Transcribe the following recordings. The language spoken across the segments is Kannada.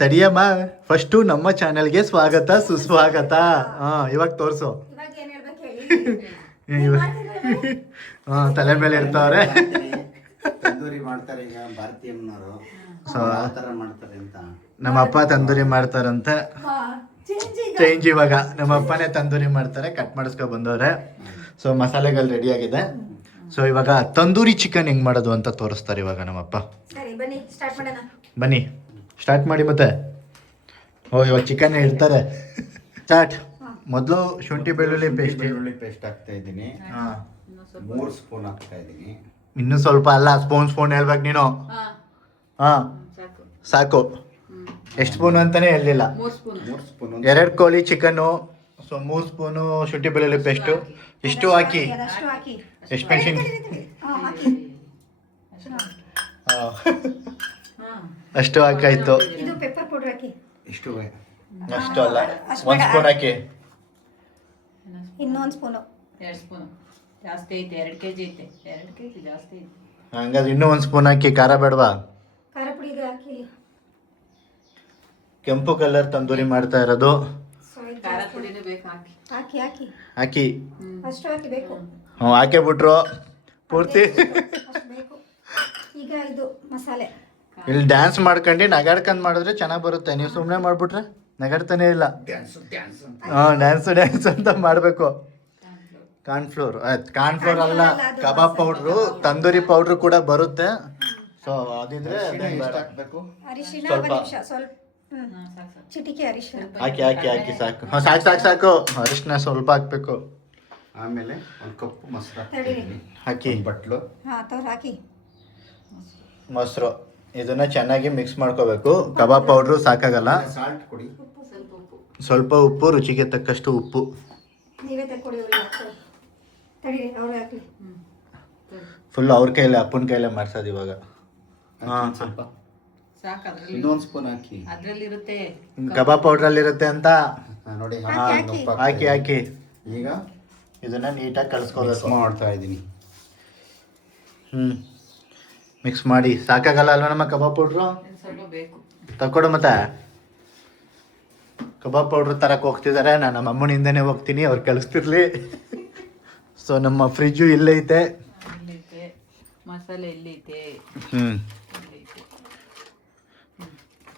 ತಡಿಯಮ್ಮ, ಫಸ್ಟು ನಮ್ಮ ಚಾನೆಲ್ಗೆ ಸ್ವಾಗತ ಸುಸ್ವಾಗತ. ಇವಾಗ ತೋರ್ಸು. ತಲೆ ಮೇಲೆ ಇರ್ತಾವ್ರೆ. ತಂದೂರಿ ಮಾಡ್ತಾರೆ ಈಗ ಭಾರತೀಯಮ್ಮನವರು. ಮಾಡ್ತಾರೆ ಅಂತ ನಮ್ಮ ಅಪ್ಪ ತಂದೂರಿ ಮಾಡ್ತಾರಂತೆ. ಚೇಂಜ್ ಇವಾಗ ನಮ್ಮ ಅಪ್ಪನೇ ತಂದೂರಿ ಮಾಡ್ತಾರೆ. ಕಟ್ ಮಾಡಿಸ್ಕೊ ಬಂದವ್ರೆ. ಸೊ ಮಸಾಲೆಗಳು ರೆಡಿ ಆಗಿದೆ. ಸೊ ಇವಾಗ ತಂದೂರಿ ಚಿಕನ್ ಹೆಂಗ್ ಮಾಡೋದು ಅಂತ ತೋರಿಸ್ತಾರೆ ಇವಾಗ ನಮ್ಮಪ್ಪ. ಬನ್ನಿ ಸ್ಟಾರ್ಟ್ ಮಾಡಿ. ಮತ್ತೆ ಇವಾಗ ಚಿಕನ್ ಇಡ್ತಾರೆ. ಸ್ಟಾರ್ಟ್. ಮೊದಲು ಶುಂಠಿ ಬೆಳ್ಳುಳ್ಳಿ ಪೇಸ್ಟ್ ಹಾಕ್ತಾ ಇದ್ದೀನಿ. 3 ಸ್ಪೂನ್ ಹಾಕ್ತಾ ಇದ್ದೀನಿ. ಇನ್ನೂ ಸ್ವಲ್ಪ ಅಲ್ಲ, ಸ್ಪೂನ್ ಹೇಳ್ಬೇಕು ನೀನು. ಸಾಕು. ಎಷ್ಟು ಸ್ಪೂನು ಅಂತಾನೆ ಹೇಳಿಲ್ಲ. 3 ಸ್ಪೂನ್ 2 ಕೋಳಿ ಚಿಕನ್ನು. ಸೊ 3 ಸ್ಪೂನು ಶುಂಠಿ ಬೆಳ್ಳುಳ್ಳಿ ಪೇಸ್ಟು. ಇಷ್ಟು ಹಾಕಿ. ಎಷ್ಟು ಮೆಣಸಿನ್ಕಾಯಿ ಅಷ್ಟು ಹಾಕಾಯ್ತು. ಇಷ್ಟು ಅಷ್ಟು ಅಲ್ಲ, 1 ಸ್ಪೂನ್ ಹಾಕಿ. ಇನ್ನೊಂದು ಸ್ಪೂನು. 2 ಸ್ಪೂನ್ ಜಾಸ್ತಿ ಐತೆ. 2 ಕೆಜಿ ಐತೆ. 2 ಕೆಜಿ ಜಾಸ್ತಿ ಐತೆ. ಹಂಗಾದ್ರೆ ಇನ್ನೂ 1 ಸ್ಪೂನ್ ಹಾಕಿ. ಖಾರ ಬೇಡವಾ? ಖಾರ ಪುಡಿ ಹಾಕಿ. ಕೆಂಪು ಕಲರ್ ತಂದೂರಿ ಮಾಡ್ತಾ ಇರೋದು. ಖಾರ ಪುಡಿನೂ ಬೇಕು. ಹಾಕಿ ಹಾಕಿ ಹಾಕಿ. ಅಷ್ಟು ಹಾಕಿ ಬೇಕು. ಹಾಕೇ ಬಿಟ್ರು ಪೂರ್ತಿ. ಬೇಕು. ಈಗ ಇದು ಮಸಾಲೆ. ಇಲ್ಲಿ ಡ್ಯಾನ್ಸ್ ಮಾಡ್ಕೊಂಡು ನಗಾಡ್ಕೊಂಡು ಮಾಡಿದ್ರೆ ಚೆನ್ನಾಗಿ ಬರುತ್ತೆ. ನೀವು ಸುಮ್ಮನೆ ಮಾಡ್ಬಿಟ್ರೆ ನಗಾಡ್ತಾನೆ ಇಲ್ಲ. ಡ್ಯಾನ್ಸ್ ಅಂತ ಮಾಡಬೇಕು. ಕಾರ್ನ್ಫ್ಲೋರ್ ಅಲ್ಲ, ಕಬಾಬ್ ಪೌಡ್ರು, ತಂದೂರಿ ಪೌಡ್ರು ಕೂಡ ಬರುತ್ತೆ. ಸೊ ಅದಿದ್ರೆ ಅರಿಶಿನ ಸ್ವಲ್ಪ ಚಿಟಿಕೆ ಅರಿಶಿನ ಹಾಕಿ ಸಾಕು. ಸಾಕು. ಅರಿಶಿನ ಸ್ವಲ್ಪ ಹಾಕ್ಬೇಕು. ಆಮೇಲೆ 1 ಕಪ್ ಮೊಸರು ಹಾಕಿ. ಬಟ್ಲು ಹಾಕಿ ಮೊಸರು. ಇದನ್ನ ಚೆನ್ನಾಗಿ ಮಿಕ್ಸ್ ಮಾಡ್ಕೋಬೇಕು. ಕಬಾಬ್ ಪೌಡ್ರು ಸಾಕಾಗಲ್ಲ. ಸಾಲ್ಟ್ ಕೊಡಿ. ಸ್ವಲ್ಪ ಉಪ್ಪು, ರುಚಿಗೆ ತಕ್ಕಷ್ಟು ಉಪ್ಪು. ನೀವೇ ತಕ್ಕೊಡಿ. ಫುಲ್ ಅವ್ರ ಕೈಲೇ, ಅಪ್ಪನ ಕೈಲೇ ಮಾಡ್ಸೋದು ಇವಾಗ. ಸ್ವಲ್ಪ ಸಾಕು. ಅದ್ರಲ್ಲಿ ಇನ್ನೊಂದು ಸ್ಪೂನ್ ಹಾಕಿ. ಅದ್ರಲ್ಲಿ ಇರುತ್ತೆ ಕಬಾಬ್ ಪೌಡ್ರಲ್ಲಿ ಇರುತ್ತೆ ಅಂತ ನೋಡಿ. ಹಾಕಿ. ಈಗ ಇದನ್ನ ನೀಟಾಗಿ ಕಲಿಸ್ಕೋಬೇಕು. ಮಾಡ್ತಾ ಇದ್ದೀನಿ. ಮಿಕ್ಸ್ ಮಾಡಿ. ಸಾಕಾಗಲ್ಲ ಅಲ್ವಾ ನಮ್ಮ ಕಬಾಬ್ ಪೌಡ್ರು? ಸ್ವಲ್ಪ ಬೇಕು. ತಕೊಡು. ಮತ್ತೆ ಕಬಾಬ್ ಪೌಡ್ರ್ ತರಕ್ಕೆ ಹೋಗ್ತಿದ್ದಾರೆ. ನಾನು ನಮ್ಮ ಅಮ್ಮನಿಂದನೇ ಹೋಗ್ತೀನಿ, ಅವ್ರು ಕಳಿಸ್ತಿರ್ಲಿ. ಸೊ ನಮ್ಮ ಫ್ರಿಜ್ಜು ಇಲ್ಲೇ ಐತೆ. ಮಸಾಲೆ ಎಲ್ಲೈತೆ.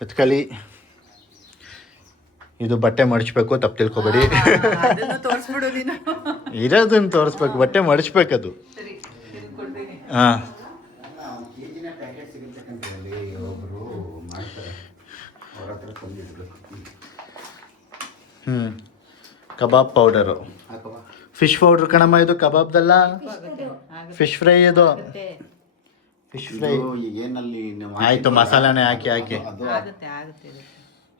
ಎತ್ಕಲಿ. ಇದು ಬಟ್ಟೆ ಮಡಚ್ಬೇಕು, ತಪ್ಪು ತಿಳ್ಕೊಬೇಡಿ. ತೋರಿಸ್ಬಿಡು ನೀನು. ಇರೋದನ್ನ ತೋರಿಸ್ಬೇಕು, ಬಟ್ಟೆ ಮಡಚ್ಬೇಕದು. ಹಾಂ. ಕಬಾಬ್ ಪೌಡರು, ಫಿಶ್ ಪೌಡ್ರ್ ಕಣಮ್ಮ. ಇದು ಕಬಾಬ್ದಲ್ಲ, ಫಿಶ್ ಫ್ರೈ. ಇದು ಫಿಶ್ ಫ್ರೈ. ಆಯಿತು, ಮಸಾಲಾನೇ ಹಾಕಿ.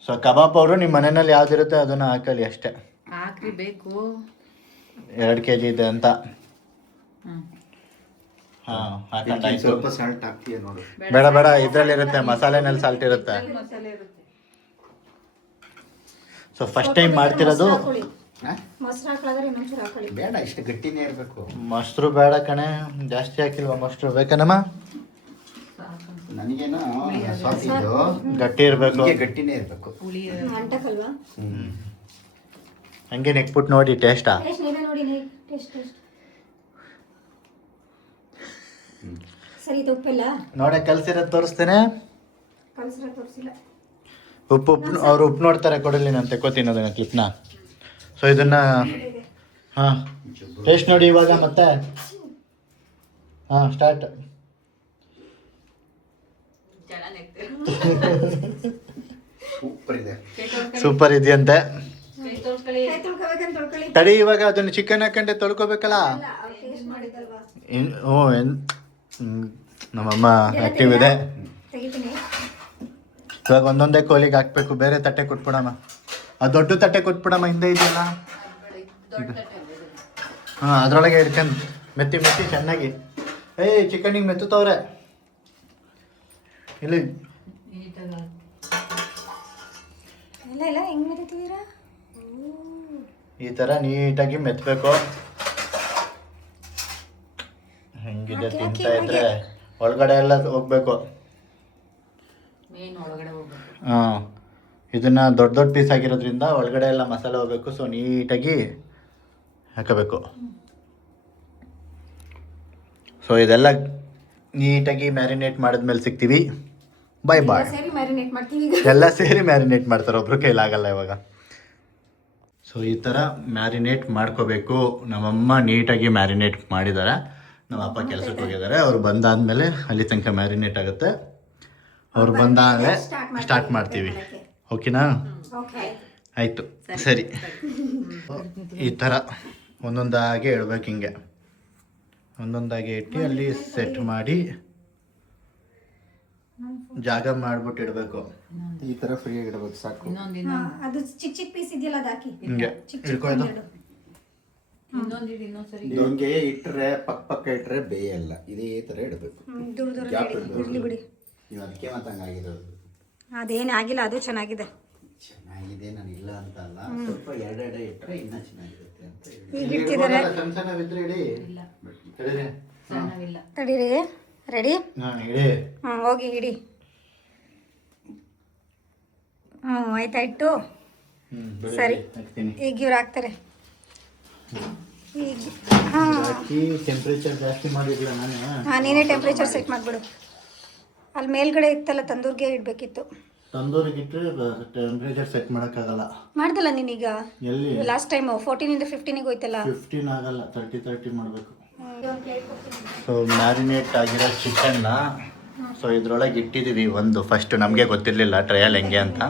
ಸೊ ಕಬಾಬ್ ಪೌಡ್ರು ನಿಮ್ಮ ಮನೆಯಲ್ಲಿ ಯಾವ್ದಿರುತ್ತೆ ಅದನ್ನು ಹಾಕಲಿ ಅಷ್ಟೇ. ಹಾಕ್ರಿ ಬೇಕು. 2 kg ಇದೆ ಅಂತ. ಹಾಕೊಂಡಾಯ್ತು. ಸ್ವಲ್ಪ ಸಾಲ್ಟ್ ಹಾಕ್ತೀಯ ನೋಡು. ಬೇಡ, ಇದ್ರಲ್ಲಿರುತ್ತೆ, ಮಸಾಲೆನಲ್ಲಿ ಸಾಲ್ಟ್ ಇರುತ್ತೆ. ಸೊ ಫಸ್ಟ್ ಟೈಮ್ ಮಾಡ್ತಿರೋದು. ಮೊಸರು ಹಾಕಿದ್ರೆ ಇನ್ನೊಂಚೂರು ಹಾಕೊಳ್ಳಿ. ಬೇಡ, ಇಷ್ಟು ಗಟ್ಟಿನೇ ಇರಬೇಕು. ಮೊಸರು ಬೇಡ ಕಣೆ, ಜಾಸ್ತಿ ಹಾಕಿಲ್ವಾ ಮೊಸರು? ಬೇಕನಮ್ಮ? ನನಗೇನೋ ಸಾಸಿದ್ದು ಗಟ್ಟಿ ಇರಬೇಕು, ಗಟ್ಟಿನೇ ಇರಬೇಕು. ಅಂಟಕಲ್ವಾ? ಹಂಗೆ ನೆಕ್ಬಿಟ್ಟು ನೋಡಿ ಟೇಸ್ಟಾ. ನೀವೇ ನೋಡಿ ಟೇಸ್ಟ್. ಸರಿ, ಇದು ಉಪ್ಪಿಲ್ಲ ನೋಡ. ಕಲ್ಸಿರೋದು ತೋರಿಸ್ತೇನೆ. ಕಲ್ಸಿರ ತೋರಿಸಿಲ್ಲ. ಉಪ್ಪು ಅವ್ರು ಉಪ್ಪು ನೋಡ್ತಾರೆ. ಕೊಡಲಿ, ನಾನು ತೆಕ್ಕೋತೀನಿ ಅದನ್ನ ಕ್ಲಿಪ್ನ. ಸೊ ಇದನ್ನ ಟೇಸ್ಟ್ ನೋಡಿ ಇವಾಗ. ಮತ್ತೆ ಸ್ಟಾರ್ಟ್. ಸೂಪರ್ ಇದೆಯಂತೆ. ತಡಿ, ಇವಾಗ ಅದನ್ನ ಚಿಕನ್ ಹಾಕೊಂಡೆ ತೊಳ್ಕೊಬೇಕಲ್ಲ. ನಮ್ಮಮ್ಮ ಆಕ್ಟಿವ್ ಇದೆ. ಇವಾಗ ಒಂದೊಂದೇ ಕೋಲಿಗೆ ಹಾಕ್ಬೇಕು. ಬೇರೆ ತಟ್ಟೆ ಕೊಟ್ಬಿಡಮ್ಮ. ಆ ದೊಡ್ಡ ತಟ್ಟೆ ಕೊಟ್ಬಿಡಮ್ಮ, ಹಿಂದೆ ಇದೆಯಲ್ಲ. ಅದ್ರೊಳಗೆ ಇಟ್ಕೊಂಡು ಮೆತ್ತಿ ಚೆನ್ನಾಗಿ. ಚಿಕನಿಗೆ ಮೆತ್ತವ್ರೆ ಇಲ್ಲಿ. ಈ ಥರ ನೀಟಾಗಿ ಮೆತ್ತಬೇಕು. ಹೆಂಗಿದೆ ತಿಂತಾ ಇದ್ರೆ ಒಳಗಡೆ ಎಲ್ಲ ಹೋಗ್ಬೇಕು. ಏನು ಒಳಗಡೆ ಹೋಗ್ಬೇಕು. ಹಾಂ, ಇದನ್ನು ದೊಡ್ಡ ದೊಡ್ಡ ಪೀಸ್ ಆಗಿರೋದ್ರಿಂದ ಒಳಗಡೆ ಎಲ್ಲ ಮಸಾಲೆ ಹೋಗಬೇಕು. ಸೊ ನೀಟಾಗಿ ಹಾಕಬೇಕು. ಸೊ ಇದೆಲ್ಲ ನೀಟಾಗಿ ಮ್ಯಾರಿನೇಟ್ ಮಾಡಿದ್ಮೇಲೆ ಸಿಗ್ತೀವಿ. ಬಾಯ್ ಬಾಯ್. ಸರಿ ಮ್ಯಾರಿನೇಟ್ ಮಾಡ್ತೀವಿ ಈಗ. ಎಲ್ಲ ಸೇರಿ ಮ್ಯಾರಿನೇಟ್ ಮಾಡ್ತಾರೆ, ಒಬ್ರು ಕೈಲಾಗಲ್ಲ ಇವಾಗ. ಸೊ ಈ ಥರ ಮ್ಯಾರಿನೇಟ್ ಮಾಡ್ಕೋಬೇಕು. ನಮ್ಮಮ್ಮ ನೀಟಾಗಿ ಮ್ಯಾರಿನೇಟ್ ಮಾಡಿದ್ದಾರೆ. ನಮ್ಮ ಅಪ್ಪ ಕೆಲಸಕ್ಕೆ ಹೋಗಿದ್ದಾರೆ. ಅವ್ರು ಬಂದಾದ್ಮೇಲೆ ಅಲ್ಲಿ ತನಕ ಮ್ಯಾರಿನೇಟ್ ಆಗುತ್ತೆ. ಅವ್ರು ಬಂದಾಗಲೇ ಸ್ಟಾರ್ಟ್ ಮಾಡ್ತೀವಿ. ಓಕೆನಾ? ಓಕೆ. ಆಯಿತು, ಸರಿ. ಈ ಥರ ಒಂದೊಂದಾಗೆ ಇಡ್ಬೇಕು. ಹಿಂಗೆ ಒಂದೊಂದಾಗೆ ಇಟ್ಟು ಅಲ್ಲಿ ಸೆಟ್ ಮಾಡಿ ಜಾಗ ಮಾಡ್ಬಿಟ್ಟು ಇಡಬೇಕು. ಈ ತರ ಫ್ರೀ ಇಡಬೇಕು ಸಾಕು. ಹಾ, ಅದು ಚಿಕ್ಕ ಚಿಕ್ಕ ಪೀಸ್ ಇದೆಯಲ್ಲ ಅದು ಹಾಕಿ. ಹಿಂಗೆ ಚಿಕ್ಕ ಇಟ್ಕೊಳ್ಳೋದು. ಇನ್ನೊಂದ್ಸರಿ ಹಿಂಗೆ ಇಟ್ಟರೆ ಪಕ್ಕ ಇಟ್ಟರೆ ಬೇಯಲ್ಲ. ಇದೇ ತರ ಇಡಬೇಕು. ದೂರ ದೂರ ಇರ್ಲಿ ಬಿಡಿ. ನೀವು ಅದಕ್ಕೆ ಮತ್ತೆ ಹಂಗಾಗಿರೋದು. ಅದೇನು ಆಗಿಲ್ಲ, ಅದು ಚೆನ್ನಾಗಿದೆ. ಚೆನ್ನಾಗಿದೆ, ನಾನು ಇಲ್ಲ ಅಂತ ಅಲ್ಲ. ಸ್ವಲ್ಪ ಎರಡೆರಡೆ ಇಟ್ಟರೆ ಇನ್ನೂ ಚೆನ್ನಾಗಿರುತ್ತೆ ಅಂತ ಹೇಳಿ. ಈಗ ಇಡ್ತಿದ್ದಾರೆ. ಸಣ್ಣ ಸಣ್ಣವಿದ್ರೆ ಇಡಿ. ತಡೀರಿ. ಸಣ್ಣವಿಲ್ಲ. ತಡೀರಿ. ರೆಡಿ? ಹಾಂ, ಇಡಿ. ಹ್ಞೂ, ಹೋಗಿ ಇಡಿ. ಹ್ಞೂ, ಆಯ್ತಾ ಇಟ್ಟು? ಸರಿ, ಹಾಕ್ತೀನಿ. ಈಗ ಇವ್ರು ಹಾಕ್ತಾರೆ. ಈಗ ಹಾಂ ಹಾಕಿ ಟೆಂಪ್ರೇಚರ್ ಜಾಸ್ತಿ ಮಾಡಿದ್ಲ ನಾನು. ಹಾಂ, ನೀನೇ ಟೆಂಪ್ರೇಚರ್ ಸೆಟ್ ಮಾಡಿಬಿಡು. ಅಲ್ಲಿ ಮೇಲ್ಗಡೆ ಇತ್ತಲ್ಲ ತಂದೂರಿಗೆ ಇಡಬೇಕಿತ್ತು. ತಂದೂರಿಗೆ ಇಟ್ಟರೆ ಟೆಂಪ್ರೇಚರ್ ಸೆಟ್ ಮಾಡೋಕ್ಕಾಗಲ್ಲ. ಮಾಡ್ದಲ್ಲ ನೀನೀಗ ಎಲ್ಲಿ? ಲಾಸ್ಟ್ ಟೈಮ್ 14 15 ಹೋಯ್ತಲ್ಲ. 15 ಆಗಲ್ಲ, 30 ಮಾಡಬೇಕು. ಸೊ ಮ್ಯಾರಿನೇಟ್ ಆಗಿರೋ ಚಿಕನ್ನ ಸೊ ಇದ್ರೊಳಗೆ ಇಟ್ಟಿದ್ದೀವಿ. ಒಂದು ಫಸ್ಟ್ ನಮಗೆ ಗೊತ್ತಿರಲಿಲ್ಲ ಟ್ರಯಲ್ ಹೆಂಗೆ ಅಂತ.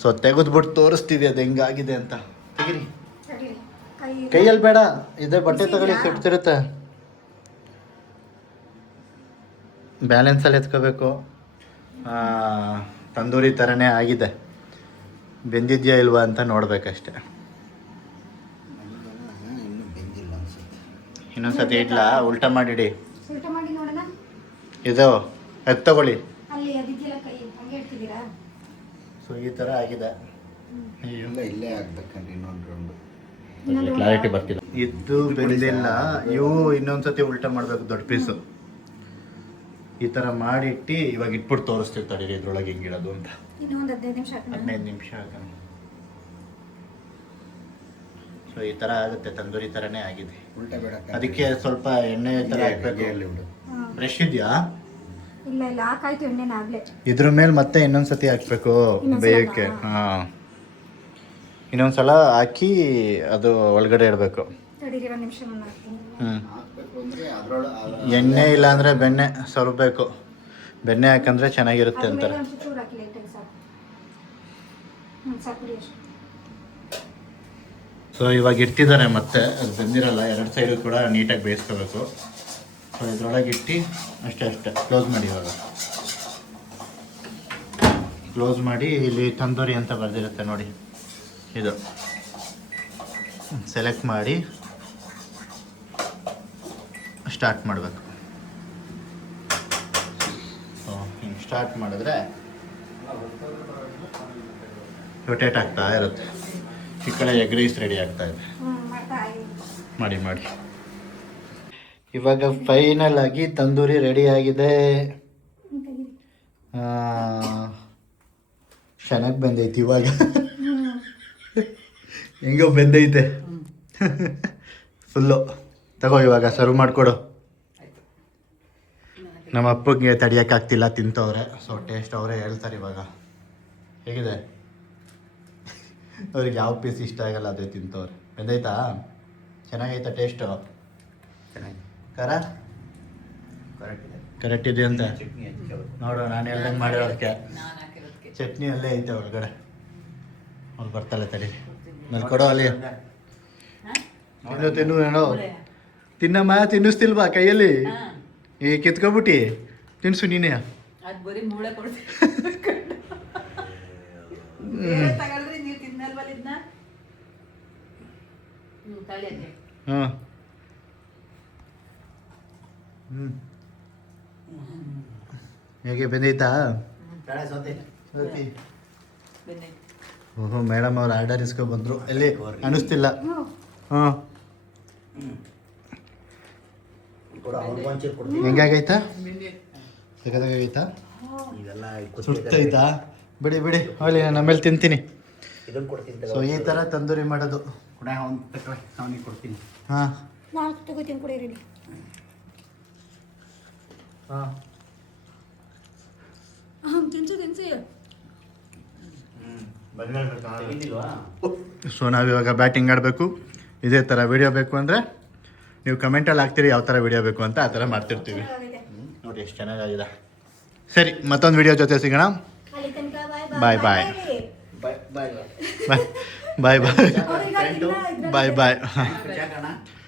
ಸೊ ತೆಗೆದ್ಬಿಟ್ಟು ತೋರಿಸ್ತೀವಿ ಅದು ಹೆಂಗಾಗಿದೆ ಅಂತ. ತೆಗಿರಿ. ಕೈಯಲ್ಲಿ ಬೇಡ, ಇದೇ ಬಟ್ಟೆ ತಗೊಳ್ಳಿ, ಸುಡ್ತಿರುತ್ತೆ. ಬ್ಯಾಲೆನ್ಸಲ್ಲಿ ಎತ್ಕೋಬೇಕು. ತಂದೂರಿ ಥರನೇ ಆಗಿದೆ. ಬೆಂದಿದೆಯಾ ಇಲ್ವಾ ಅಂತ ನೋಡ್ಬೇಕಷ್ಟೆ. ಇನ್ನೂ ಬೆಂದಿಲ್ಲ ಅನ್ಸುತ್ತೆ. ಇನ್ನೊಂದ್ಸತಿ ಇಡ್ಲಾ? ಉಲ್ಟಾ ಮಾಡಿಡಿ. ಉಲ್ಟ ಮಾಡಿ ನೋಡೋಣ. ಇದು ಎತ್ತು ತಗೊಳ್ಳಿ. ಅಲ್ಲಿ ಅದಿದೆಯಲ್ಲ ಕೈ, ಹಂಗೆ ಇಡ್ತಿದ್ದೀರಾ? ಸೊ ಈ ಥರ ಆಗಿದೆ. ಇಲ್ಲ, ಇಲ್ಲೇ ಆಗ್ಬೇಕಂದ್ರೆ ಇನ್ನೊಂದು ರೌಂಡು. ಕ್ಲಾರಿಟಿ ಬರ್ತಿಲ್ಲ. ಇದು ಬೆಂದಿಲ್ಲ. ಇವು ಇನ್ನೊಂದ್ಸತಿ ಉಲ್ಟಾ ಮಾಡಬೇಕು, ದೊಡ್ಡ ಪೀಸು. ಈ ಥರ ಮಾಡಿಟ್ಟು ಇವಾಗ ಇಟ್ಬಿಟ್ಟು ತೋರಿಸ್ತೀವಿ. ತಡೀರಿ ಇದ್ರೊಳಗೆ ಹೆಂಗಿಡೋದು ಅಂತ. ಇನ್ನೂ ಒಂದು 15 ನಿಮಿಷ ಹಾಕೋಣ. 15 ನಿಮಿಷ ಹಾಕೋಣ. ಸೊ ಈ ಥರ ಆಗುತ್ತೆ, ತಂದೂರಿ ಥರನೇ ಆಗಿದೆ. ಉಲ್ಟಾ ಬೇಡ. ಅದಕ್ಕೆ ಸ್ವಲ್ಪ ಎಣ್ಣೆ ಥರ ಹಾಕಬೇಕು. ಫ್ರೆಶ್ ಇದೆಯಾ? ಇಲ್ಲ ಇಲ್ಲ, ಹಾಕಾಯ್ತು ಎಣ್ಣೆನ ಆಗ್ಲೇ. ಇದ್ರ ಮೇಲೆ ಮತ್ತೆ ಇನ್ನೊಂದ್ಸತಿ ಹಾಕ್ಬೇಕು ಬೇಯಕ್ಕೆ. ಹಾಂ, ಇನ್ನೊಂದ್ಸಲ ಹಾಕಿ ಅದು ಒಳಗಡೆ ಇಡಬೇಕು. ತಡೀರಿ, 1 ನಿಮಿಷ ನಾನು ಹಾಕ್ತೀನಿ. ಹಾಕ್ಬೇಕು ಅಂದರೆ ಅದರೊಳಗೆ ಎಣ್ಣೆ ಇಲ್ಲ ಅಂದರೆ ಬೆಣ್ಣೆ ಸೊರಬೇಕು. ಬೆಣ್ಣೆ ಹಾಕಂದ್ರೆ ಚೆನ್ನಾಗಿರುತ್ತೆ ಅಂತಾರೆ. ಒಂದು ಚೂರು ಹಾಕಿ ಲೈಟಾಗಿ ಸಾಕು. ಸಾಕು ಬಿಡಿ ಅಷ್ಟು. ಸೊ ಇವಾಗ ಇಡ್ತಿದ್ದಾರೆ ಮತ್ತೆ. ಅದು ಬೆಂದಿರಲ್ಲ, 2 ಸೈಡು ಕೂಡ ನೀಟಾಗಿ ಬೇಯಿಸ್ಕೋಬೇಕು. ಸೊ ಇದ್ರೊಳಗೆ ಇಟ್ಟು ಅಷ್ಟೇ ಕ್ಲೋಸ್ ಮಾಡಿ. ಇವಾಗ ಕ್ಲೋಸ್ ಮಾಡಿ ಇಲ್ಲಿ ತಂದೂರಿ ಅಂತ ಬರೆದಿರುತ್ತೆ ನೋಡಿ, ಇದು ಸೆಲೆಕ್ಟ್ ಮಾಡಿ ಸ್ಟಾರ್ಟ್ ಮಾಡಬೇಕು. ಸೊ ಹಿಂಗೆ ಸ್ಟಾರ್ಟ್ ಮಾಡಿದ್ರೆ ರೊಟೇಟ್ ಆಗ್ತಾ ಇರುತ್ತೆ. ಈ ಕಡೆ ಎಗ್ ರೈಸ್ ರೆಡಿ ಆಗ್ತಾ ಇದೆ. ಮಾಡ್ತಾ ಇದ್ದೀನಿ. ಮಾಡಿ. ಇವಾಗ ಫೈನಲ್ ಆಗಿ ತಂದೂರಿ ರೆಡಿ ಆಗಿದೆ. ಚೆನ್ನಾಗಿ ಬೆಂದೈತಿ. ಇವಾಗ ಹೆಂಗೋ ಬೆಂದೈತೆ ಫುಲ್ಲು. ತಗೋ ಇವಾಗ ಸರ್ವ್ ಮಾಡಿಕೊಡು. ನಮ್ಮ ಅಪ್ಪಗೆ ತಡಿಯೋಕ್ಕಾಗ್ತಿಲ್ಲ, ತಿಂತವ್ರೆ. ಸೊ ಟೇಸ್ಟ್ ಅವರೇ ಹೇಳ್ತಾರೆ ಇವಾಗ. ಹೇಗಿದೆ? ಅವ್ರಿಗೆ ಯಾವ ಪೀಸ್ ಇಷ್ಟ ಆಗಲ್ಲ ಅದೇ ತಿಂತವ್ರೆ. ಬೆಂದೈತಾ? ಚೆನ್ನಾಗೈತಾ ಟೇಸ್ಟು? ಚೆನ್ನಾಗಿ ಖಾರ ಕರೆಕ್ಟ್ ಇದೆ. ಕರೆಕ್ಟ್ ಇದೆ ಅಂತ ಚಟ್ನಿ ನೋಡು. ನಾನು ಹೇಳ್ದಂಗೆ ಮಾಡಿರೋದಕ್ಕೆ ನಾನು ಹಾಕಿರೋದಕ್ಕೆ ಚಟ್ನಿ ಅಲ್ಲೇ ಐತೆ ಒಳಗಡೆ. ಅವ್ರು ಬರ್ತಾಳೆ, ತಡಿ. ನಲ್ಲಿ ಕೊಡೋ ಅಲ್ಲಿ. ತಿನ್ನು ಹೇಳೋ. ತಿನ್ನಮ್ಮ, ತಿನ್ನಿಸ್ತಿಲ್ವಾ ಕೈಯಲ್ಲಿ? ಈ ಕಿತ್ಕೊಬಿಟ್ಟು ತಿನ್ಸು ನೀನೇ. ಅದು ಬರೀ ಮೂಳೆ ಕೊಡ್ತೀನಿ. ತಗೊಳ್ರಿ, ನೀವು ತಿನ್ನಲ್ವಲ್ಲ ಇದನ್ನ. ತಳಿ ಹಾಂ. ಹೇಗೆ ಬೆಂದೈತಾ? ಸತಿ. ಓಹೋ, ಮೇಡಮ್ ಅವ್ರು ಆರ್ಡರ್ ಇಸ್ಕೊ ಬಂದರು. ಎಲ್ಲಿ ಅನಿಸ್ತಿಲ್ಲ. ಹಾಂ, ಹೆಂಗಾಗೈತಾ? ಸಗದಾಗೈತಾ? ಇದೆಲ್ಲ ಸುಡ್ತೈತಾ ಬಿಡಿ ಬಿಡಿ ಹೊಳ್ಳಿ ನಾನು ಆಮೇಲೆ ತಿಂತೀನಿ. ಇದನ್ನು ಕೊಡ್ತೀನಿ ಸೊ ಈ ಥರ ತಂದೂರಿ ಮಾಡೋದು. ಕೂಡ ಒಂದು ತಗೊಳ್ಳಿ, ಅವನಿಗೆ ಕೊಡ್ತೀನಿ. ಹಾಂ ನಾನು ತಗೋತೀನಿ ಕುಡೀರಿ ಇಲ್ಲಿ. ಹಾಂ ತಿನ್ಸು ತೆಗಿದಿಲ್ವಾ? ಸೊ ನಾವಿವಾಗ ಬ್ಯಾಟಿಂಗ್ ಆಡಬೇಕು. ಇದೇ ಥರ ವಿಡಿಯೋ ಬೇಕು ಅಂದರೆ ನೀವು ಕಮೆಂಟಲ್ಲಿ ಹಾಕ್ತೀರಿ ಯಾವ ಥರ ವಿಡಿಯೋ ಬೇಕು ಅಂತ, ಆ ಥರ ಮಾಡ್ತಿರ್ತೀವಿ. ನೋಡಿ ಎಷ್ಟು ಚೆನ್ನಾಗಾಗಿದೆ. ಸರಿ, ಮತ್ತೊಂದು ವಿಡಿಯೋ ಜೊತೆ ಸಿಗೋಣ. ಅಲ್ಲಿ ತನಕ ಬಾಯ್ ಬಾಯ್ ಬಾಯ್ ಬಾಯ್ ಬಾಯ್ ಬಾಯ್ ಬಾಯ್ ಅವ್ರಿಗೆ ಬಾಯ್ ಬಾಯ್. ಜಾಗಣ